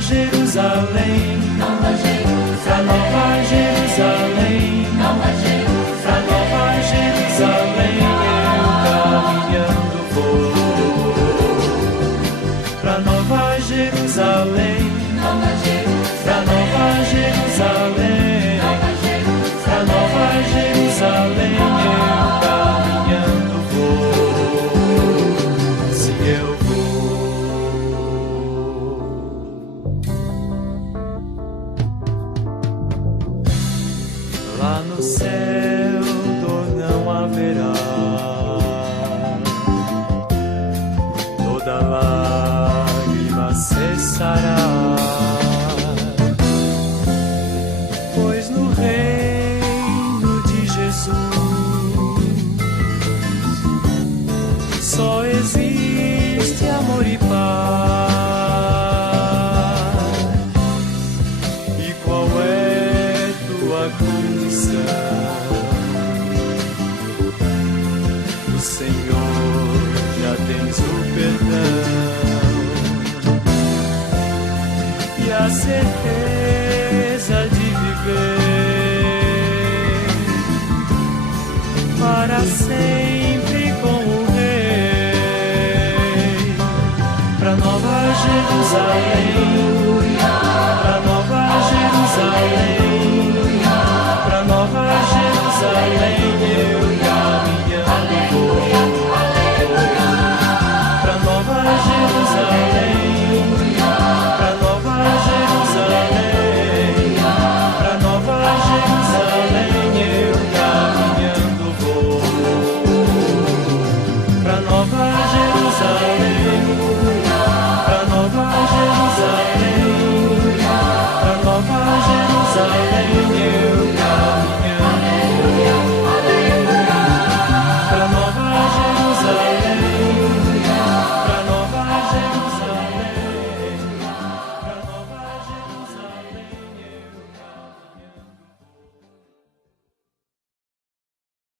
Jerusalém, Nova Jerusalém, Nova Jerusalém, Nova pra Nova Jerusalém eu caminhando vou. Pra Nova Jerusalém, Nova pra Nova Jerusalém, pra Nova Jerusalém eu caminhando vou. Se eu lá no céu dor não haverá, toda lágrima cessará, pois no reino de Jesus só existe amor e paz. E qual é tua condição? O Senhor já tens o perdão e a certeza de viver para sempre com o Rei. Pra Nova Jerusalém, pra Nova Jerusalém, pra Nova Jerusalém eu caminhando vou. Pra Nova Jerusalém, pra Nova Jerusalém, pra Nova Jerusalém eu caminhando vou. Pra Nova